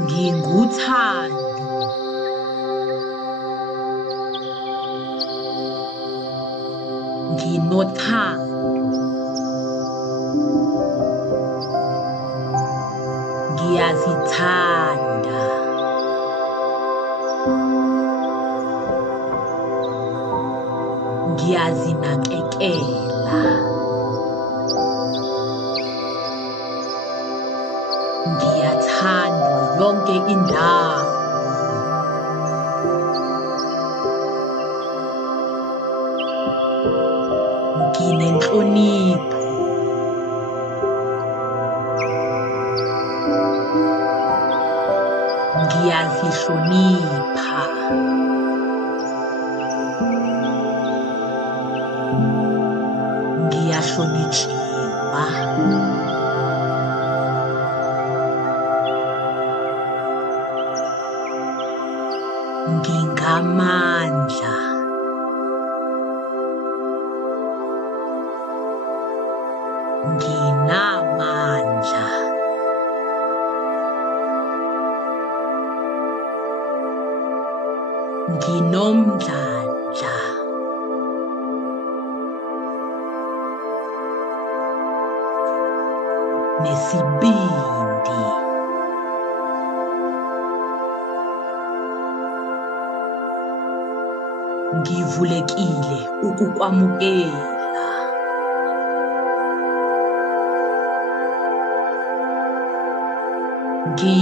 Nginguthando, nginothando, ngiyazithanda, ngiyazinakekela, ngiyathandwa yonke indawo. Nginenhlonipho, ngiyazihlonipha, ngiyahlonitshiwa, ngingamandla, nginamandla, nginomdlandla, nesibindi, ngivulekile ukukwamukela,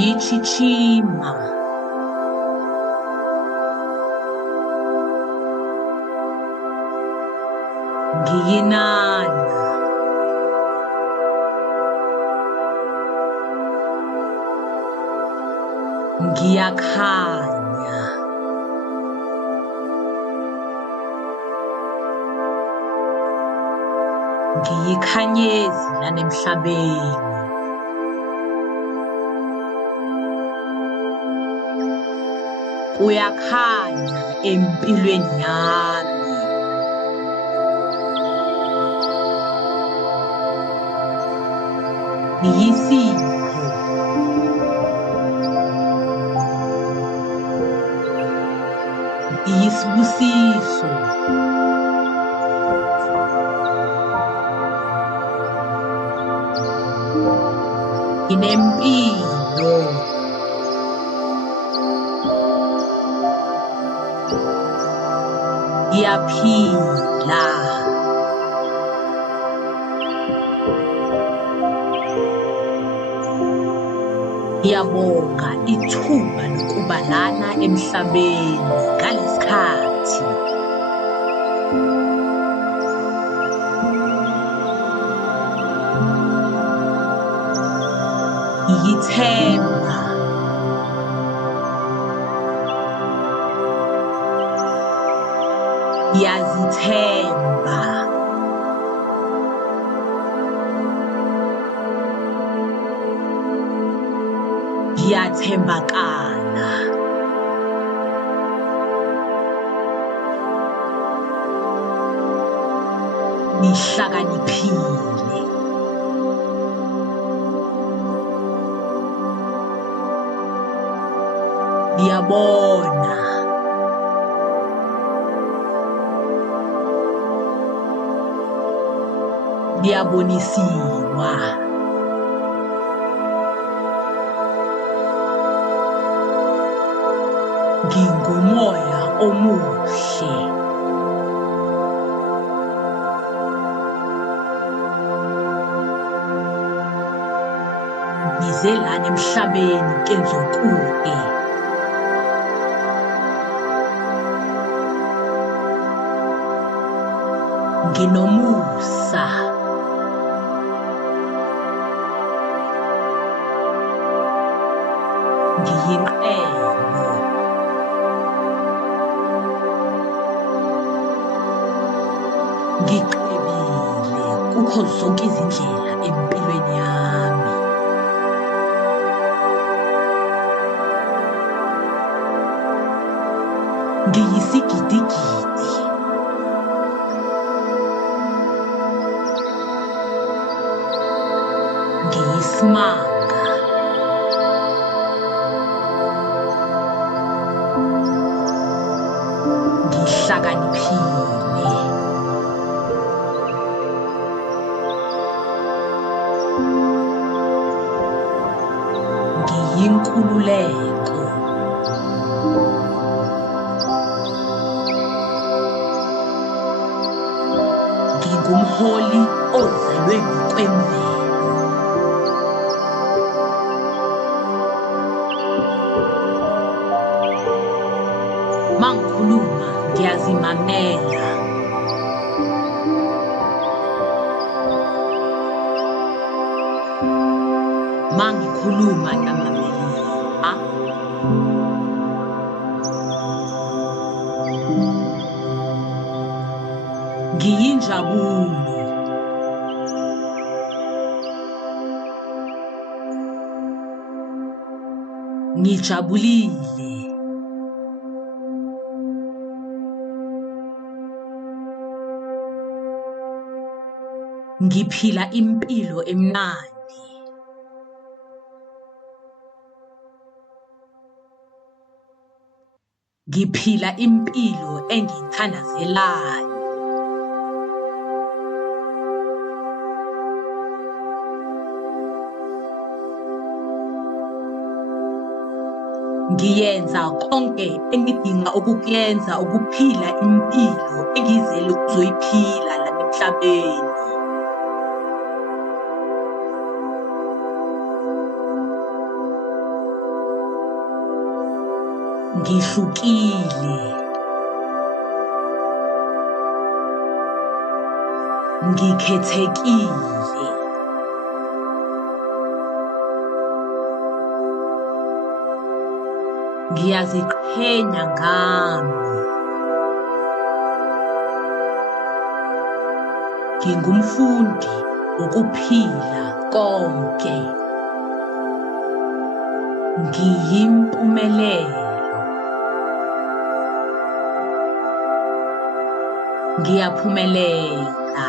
ngiyichichima, ngiyinana, ngiyakhanya, ngiyikhanyezi lanemhlabeni, kuyakhanya empilweni yami, ngiyisipho, ngiyisibusiso, nginempilo, ngiyaphila, ngiyabonga ithuba lokuba lana emhlabeni ngalesikhathi. Ngiyithemba, ngiyazithemba, ngiyathembakala, nihlakaniphile, ngiyabona, ngiyabonisiwa, ngingumoya omuhle, ngize lana emhlabeni kenzokude, nginomusa, ngiyinqele, ngiqebile kukho zonke izindlela empilweni yami. Ngiyisigidigidi, ngiyisimanga, ngihlakaniphile. Ngiyinkululeko. Ngingumholi ozelwe ngokwemvelo. Mangikhuluma ngiyazimamela. Mangikhuluma ngiyamamelisa. Ngiyinjabulo. Ngijabulile. Ngiphila impilo emnandi. Ngiphila impilo engiyithandazelayo. Ngiyenza konke engidinga ukukuyenza ukuphila impilo engizele ukuzoyiphila la emhlabeni. Ngihlukile. Ngikhethekile. Ngiyaziqhenya ngami. Ngingumfundi wokuphila konke. Ngiyimpumelelo. Ngiyaphumelela.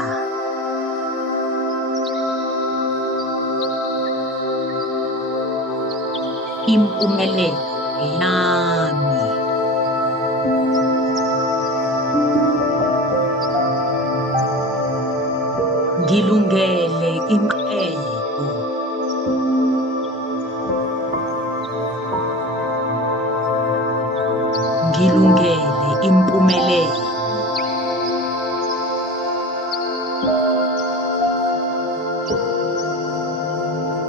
Impumelelo yami. Ngilungele inqebo. Ngilungele impumelelo.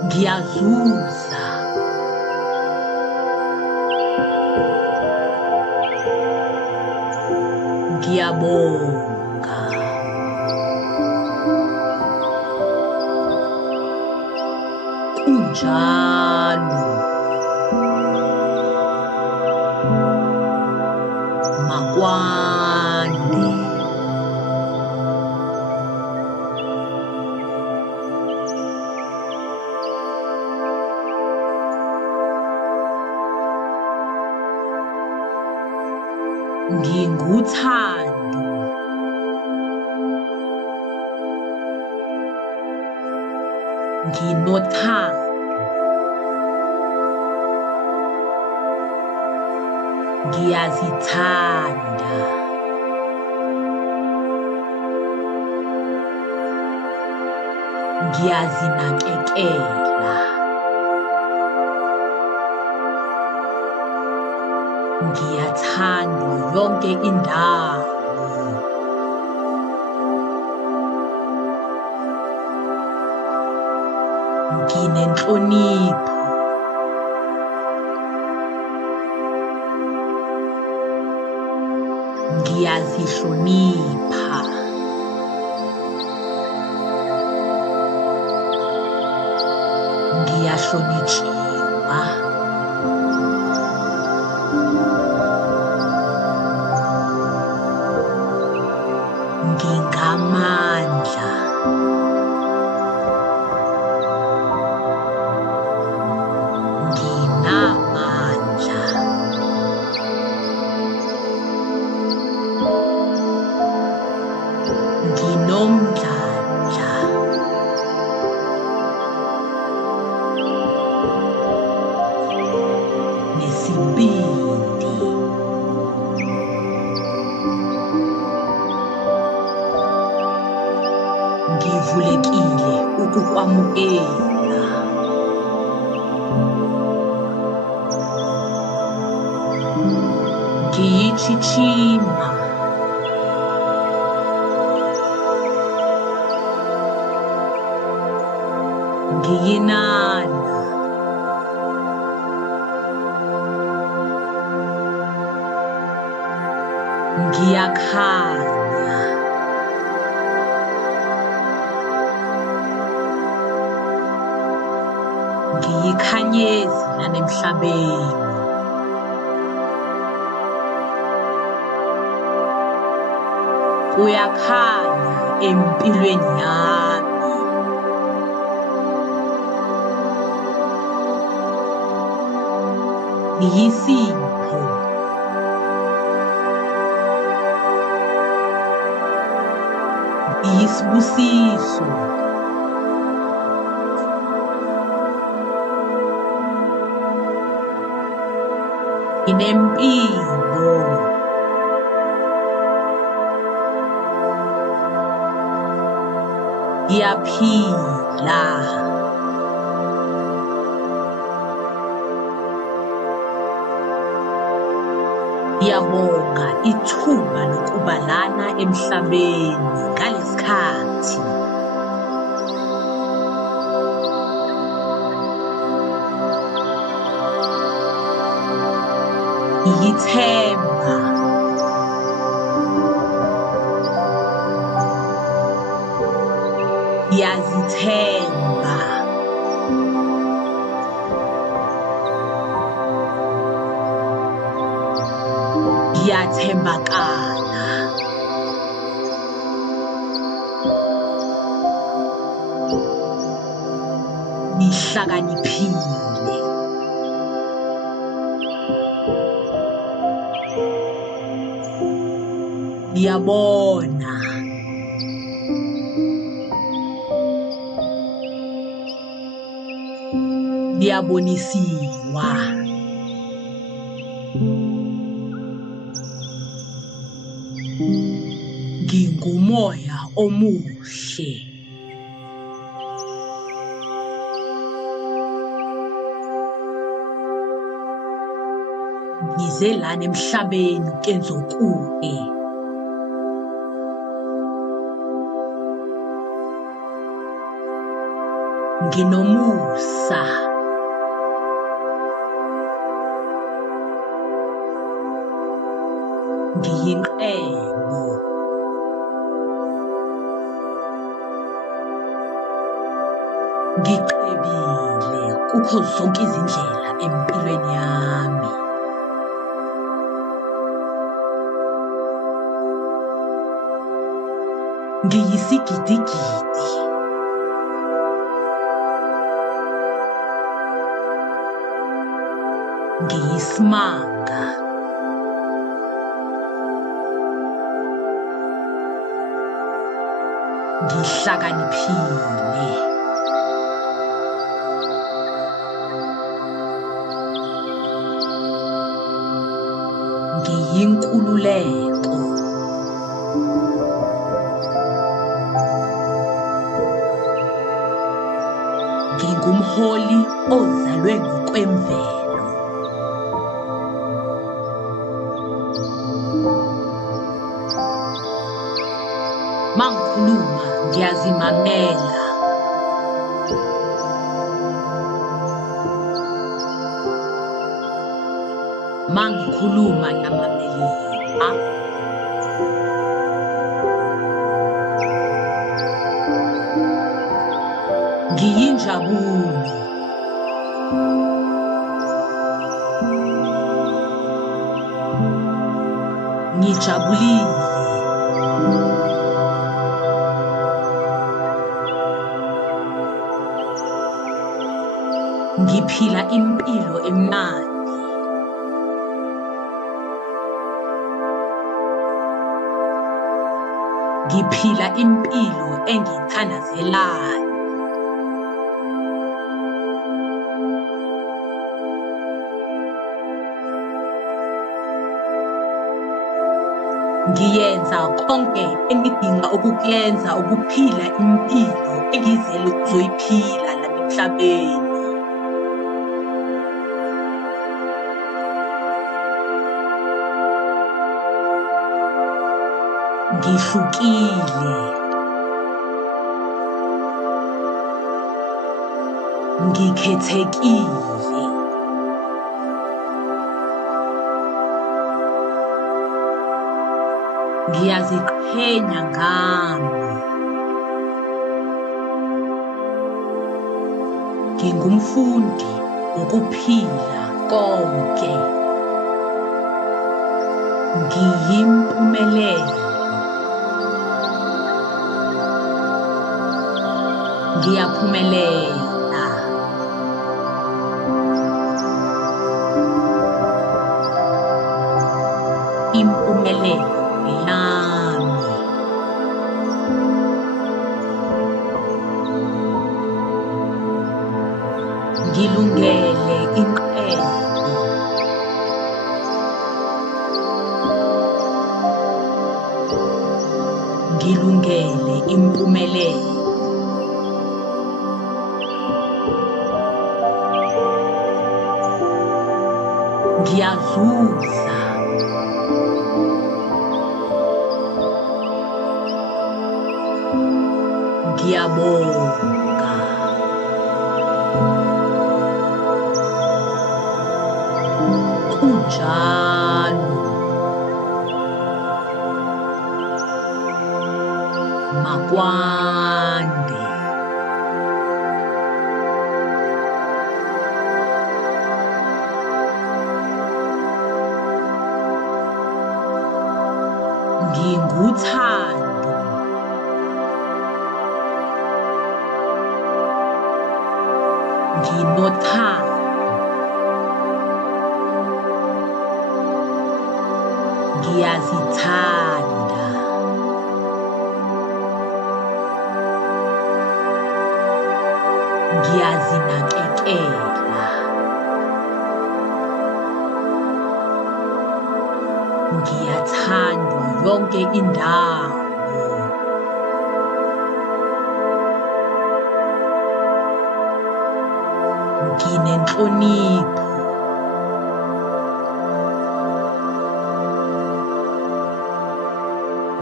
Ngiyazuza. Ngiyabonga. Kunjalo. Makwande. Nginguthando. Nginothando. Ngiyazithanda. Ngiyazinakekela. Ngiyathandwa yonke indawo. Nginenhlonipho. Ngiyazihlonipha. Ngiyahlonitshiwa. Ngingamandla. Nginamandla. Nginomdlandla. ukwamukela. Ngiyichichima. Ngiyinana. Ngiyakhanya. Ngiyikhanyezi lanemhlabeni. Kuyakhanya empilweni yami. Ngiyisipho. Ngiyisibusiso. Nginempilo. Ngiyaphila. Ngiyabonga ithuba lokuba lana emhlabeni ngalesikhathi. Ngiyithemba. Ngiyazithemba. Ngiyathembakala. Ngihlakaniphile. Ngiyabona. Ngiyabonisiwa. Ngingumoya omuhle. Ngize lana emhlabeni kenza okubi. Nginomusa. Ngiyinqembo. Ngiqebile kukho zonke izindlela empilweni yami. Ngiyisigidigidi. Ngiyisimanga. Ngihlakaniphile. Ngiyinkululeko. Ngingumholi ozalwe ngokwemvelo. Mangikhuluma ngiyazimamela. Mangikhuluma ngiyamamelisa. Ngiyinjabulo. Ngijabulile. Ngiphila impilo emnandi. Ngiphila impilo engiyithandazelayo. Ngiyenza konke engidinga ukukuyenza ukuphila impilo engizele ukuzoyiphila la emhlabeni. Ngihlukile. Ngikhethekile. Ngiyaziqhenya ngami. Ngingumfundi wokuphila konke. Ngiyimpumelelo. Ngiyaphumelela. Impumelelo yami. Ngilungele inqebo. Ngilungele impumelelo. Ngiyazuza. Ngiyabonga. Kunjalo. Makwande. Nginguthando. Nginothando. Ngiyazithanda. Ngiyazinakekela. Ngiyathandwa yonke indawo. Nginenhlonipho.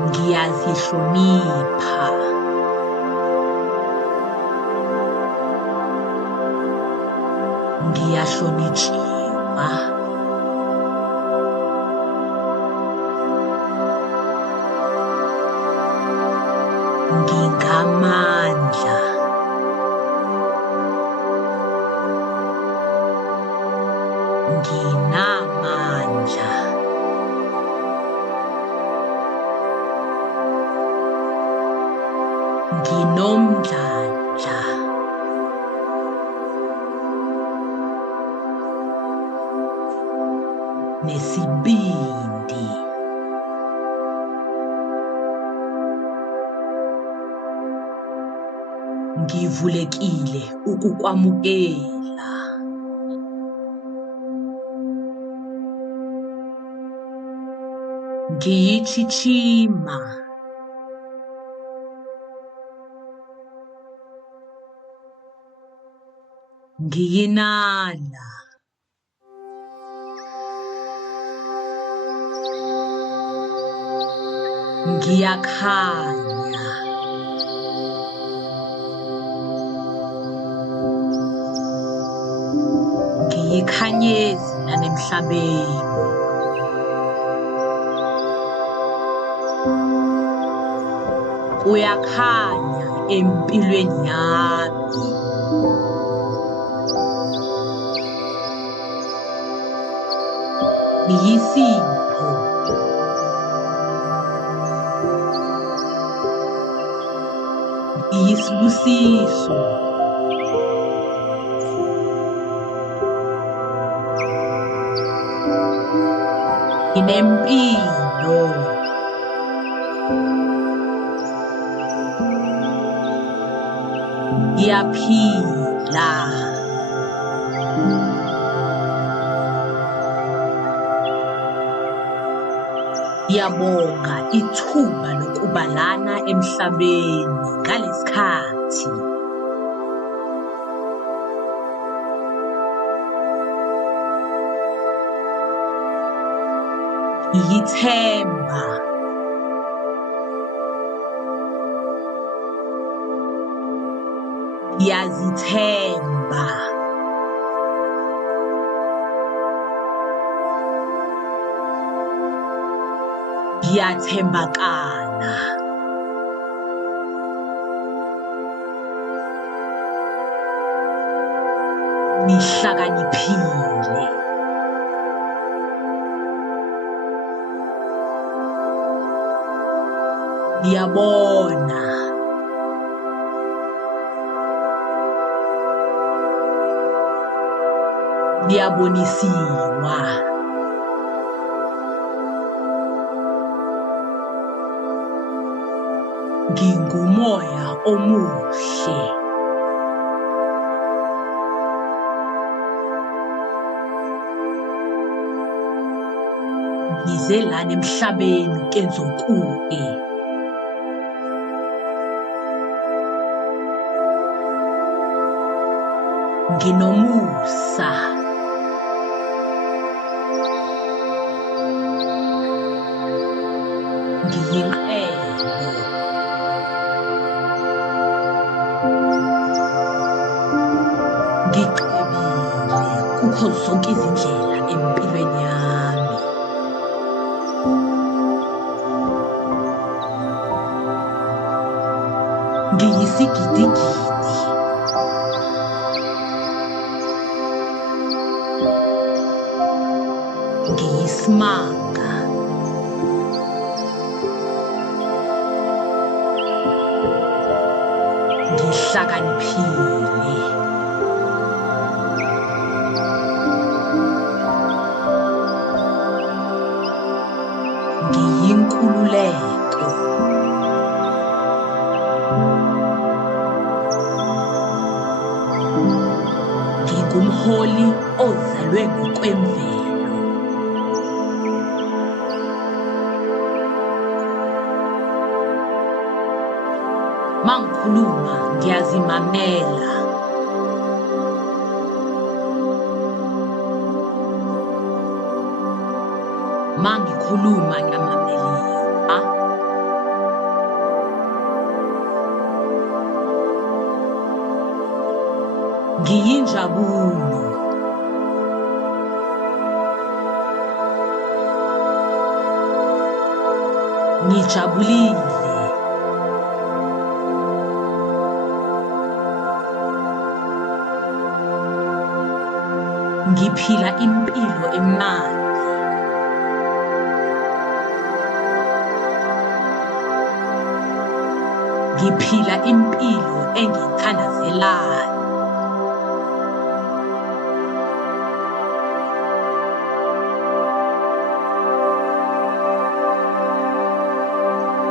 Ngiyazihlonipha. Ngiyahlonitshiwa. Ngingamandla. Nginamandla. Nginomdlandla. Nesibindi. Ngivulekile ukukwamukela. Ngiyichichima. Ngiyinala. Ngiyakhanya. Ngiyikhanyezi nanemhlabeni. Kuyakhanya empilweni yami. Ngiyisipho. Ngiyisibusiso. Nginempilo. Ngiyaphila. Ngiyabonga ithuba lokuba lana emhlabeni ngalesikhathi. Ngiyithemba ngiyazithemba ngiyathembakala nihlakaniphile ngiyabona ngiyabonisiwa ngingumoya omuhle ngize lana emhlabeni kenza okubi nginomusa ngiyinqele ngicebile kukho zonke izindlela empilweni yami ngiyisigidigidi ngiyisimanga ngihlakaniphile ngiyinkululeko ngingumholi ozalwe ngokwemvelo mangikhuluma ngiyazimamela mangikhuluma ngiyamameliwa ngiyinjabulo ngijabulile ngiphila impilo emnandi ngiphila impilo engiyithandazelayo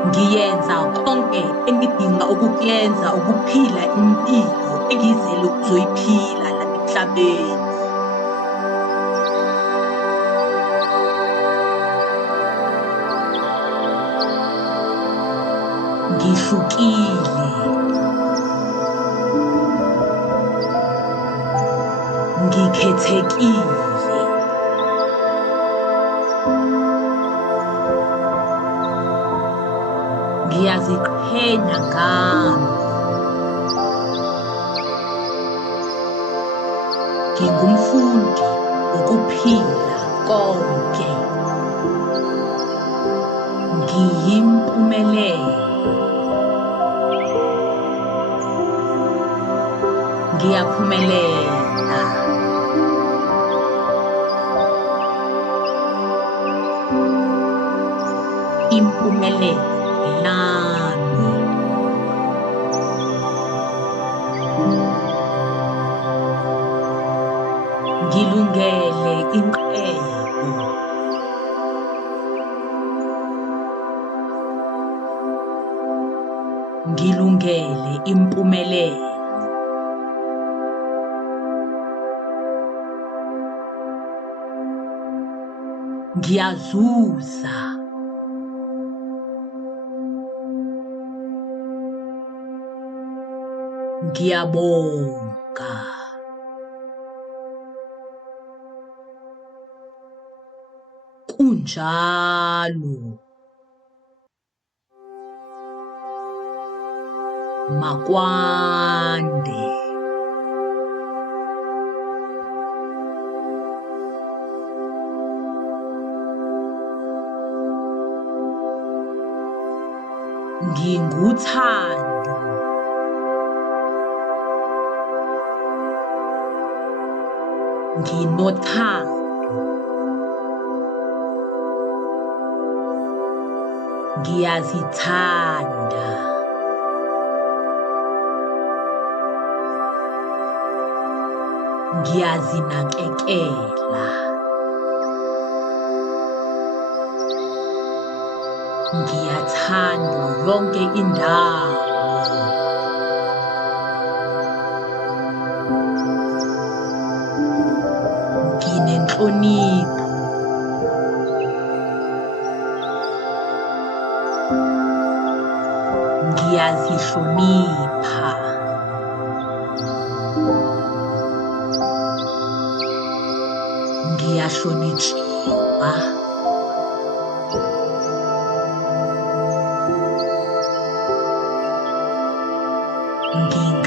ngiyenza konke engidinga ukukuyenza ukuphila impilo engizele ukuzoyiphila la emhlabeni ngihlukile ngikhethekile ngiyaziqhenya ngami ngingumfundi wokuphila konke ngiyimpumelelo ngiyaphumelela impumelelo yami ngilungele inqebo ngilungele impumelelo ngiyazuza ngiyabonga. Kunjalo. Makwande. Nginguthando. Nginothando. Ngiyazithanda. Ngiyazinakekela. Ngiyathandwa yonke indawo. Nginenhlonipho. Ngiyazihlonipha. Ngiyahlonitshiwa.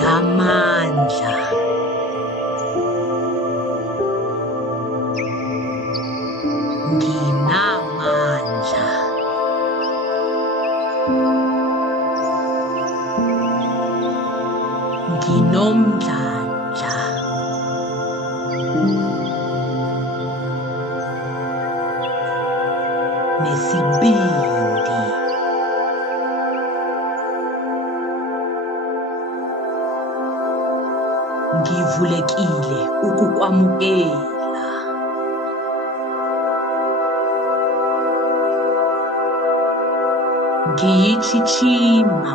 Ngingamandla. Nginamandla. Nginomdlandla. Nesibindi. Ngivulekile ukukwamukela. Ngiyichichima.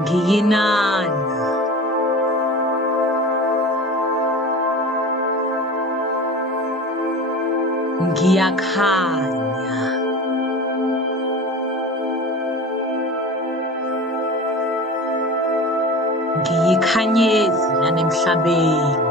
Ngiyinana. Ngiyakhanya. Ngiyikhanyezi lanemhlabeni.